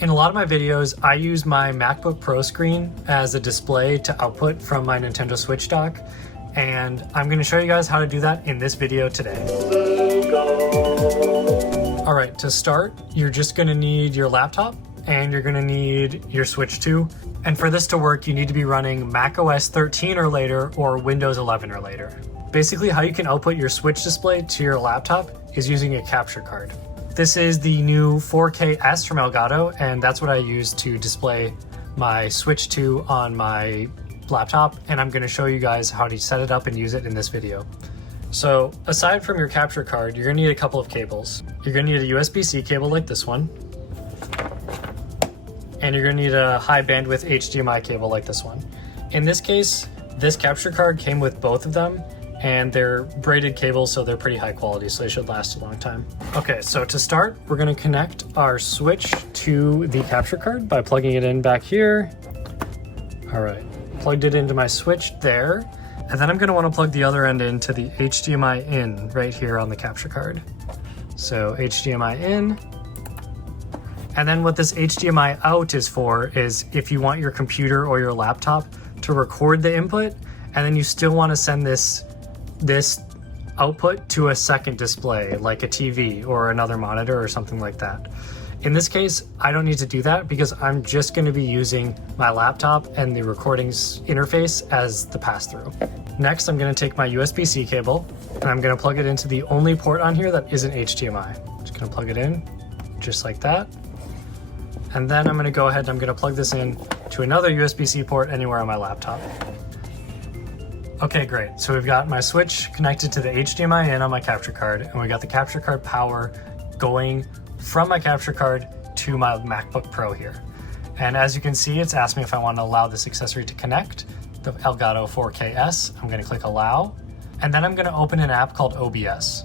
In a lot of my videos, I use my MacBook Pro screen as a display to output from my Nintendo Switch dock, and I'm going to show you guys how to do that in this video today. Alright, to start, you're just going to need your laptop, and you're going to need your Switch 2. And for this to work, you need to be running macOS 13 or later, or Windows 11 or later. Basically, how you can output your Switch display to your laptop is using a capture card. This is the new 4K-S from Elgato, and that's what I use to display my Switch 2 on my laptop, and I'm going to show you guys how to set it up and use it in this video. So, aside from your capture card, you're going to need a couple of cables. You're going to need a USB-C cable like this one, and you're going to need a high bandwidth HDMI cable like this one. In this case, this capture card came with both of them, and they're braided cables, so they're pretty high quality, so they should last a long time. Okay, so to start, we're gonna connect our Switch to the capture card by plugging it in back here. All right, plugged it into my Switch there, and then I'm gonna wanna plug the other end into the HDMI in right here on the capture card. So HDMI in, and then what this HDMI out is for is if you want your computer or your laptop to record the input, and then you still wanna send this output to a second display like a TV or another monitor or something like that. In this case, I don't need to do that because I'm just going to be using my laptop and the recordings interface as the pass-through. Next, I'm going to take my USB-C cable and I'm going to plug it into the only port on here that isn't HDMI. Just going to plug it in just like that. And then I'm going to go ahead and I'm going to plug this in to another USB-C port anywhere on my laptop. Okay, great. So we've got my Switch connected to the HDMI in on my capture card, and we got the capture card power going from my capture card to my MacBook Pro here. And as you can see, it's asked me if I want to allow this accessory to connect, the Elgato 4K-S. I'm going to click allow, and then I'm going to open an app called OBS.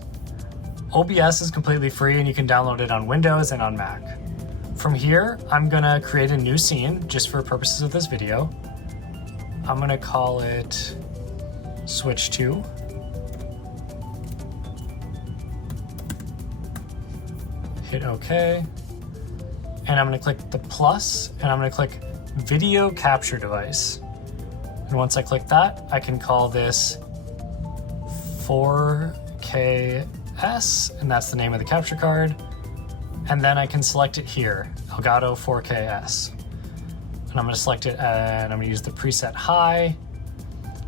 OBS is completely free, and you can download it on Windows and on Mac. From here, I'm going to create a new scene just for purposes of this video. I'm going to call it Switch 2. Hit OK. And I'm going to click the plus, and I'm going to click Video Capture Device. And once I click that, I can call this 4K-S, and that's the name of the capture card. And then I can select it here, Elgato 4K-S. And I'm going to select it, and I'm going to use the preset high.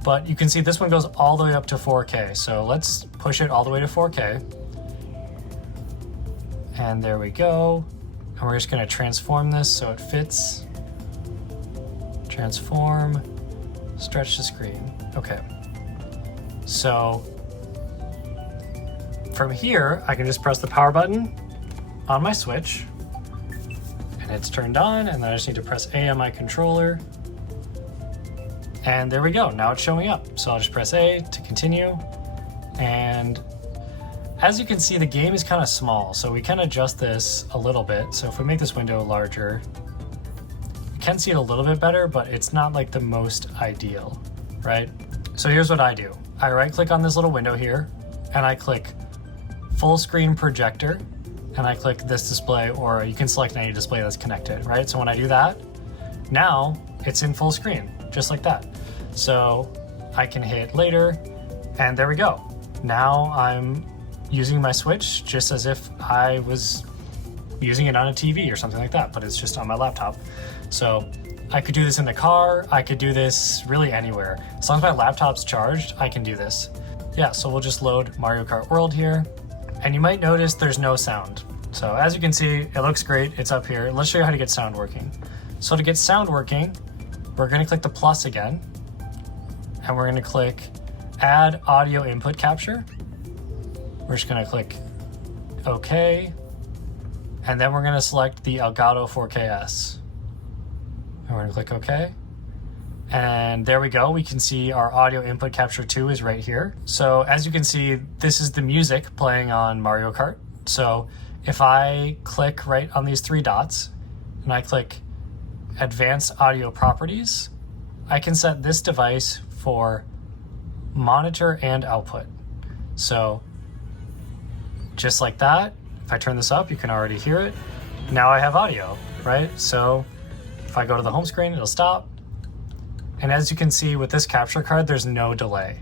But you can see this one goes all the way up to 4K. So let's push it all the way to 4K. And there we go. And we're just gonna transform this so it fits. Transform, stretch the screen. Okay. So from here, I can just press the power button on my Switch and it's turned on, and then I just need to press A on my controller. And there we go, now it's showing up. So I'll just press A to continue. And as you can see, the game is kind of small, so we can adjust this a little bit. So if we make this window larger, you can see it a little bit better, but it's not like the most ideal, right? So here's what I do. I right click on this little window here, and I click full screen projector, and I click this display, or you can select any display that's connected, right? So when I do that, now it's in full screen, just like that. So I can hit later, and there we go. Now I'm using my Switch just as if I was using it on a TV or something like that, but it's just on my laptop. So I could do this in the car, I could do this really anywhere. As long as my laptop's charged, I can do this. Yeah, so we'll just load Mario Kart World here, and you might notice there's no sound. So as you can see, it looks great, it's up here. Let's show you how to get sound working. So to get sound working, we're gonna click the plus again, and we're gonna click Add Audio Input Capture. We're just gonna click OK, and then we're gonna select the Elgato 4K-S. And we're gonna click OK. And there we go, we can see our Audio Input Capture 2 is right here. So as you can see, this is the music playing on Mario Kart. So if I click right on these three dots, and I click Advanced Audio Properties, I can set this device for monitor and output. So just like that, if I turn this up, you can already hear it. Now I have audio. right? So if I go to the home screen, it'll stop. And as you can see with this capture card, there's no delay,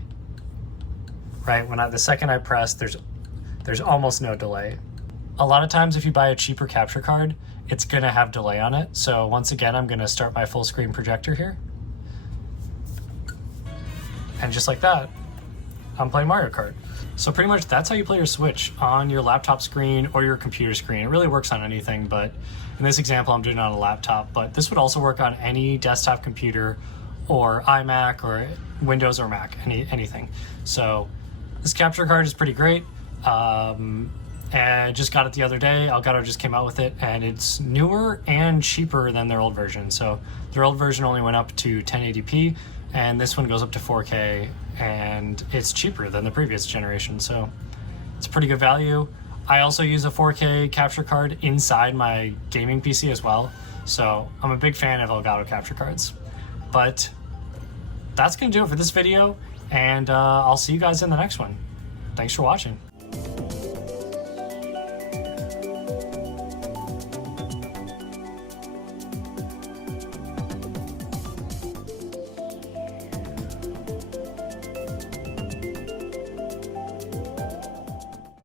right? The second I press, there's almost no delay. A lot of times if you buy a cheaper capture card, it's gonna have delay on it. So once again, I'm gonna start my full screen projector here. And just like that, I'm playing Mario Kart. So pretty much that's how you play your Switch on your laptop screen or your computer screen. It really works on anything, but in this example, I'm doing it on a laptop, but this would also work on any desktop computer or iMac or Windows or Mac, anything. So this capture card is pretty great. And I just got it the other day. Elgato just came out with it, and it's newer and cheaper than their old version. So their old version only went up to 1080p, and this one goes up to 4K, and it's cheaper than the previous generation. So it's pretty good value. I also use a 4K capture card inside my gaming PC as well. So I'm a big fan of Elgato capture cards. But that's gonna do it for this video, and I'll see you guys in the next one. Thanks for watching.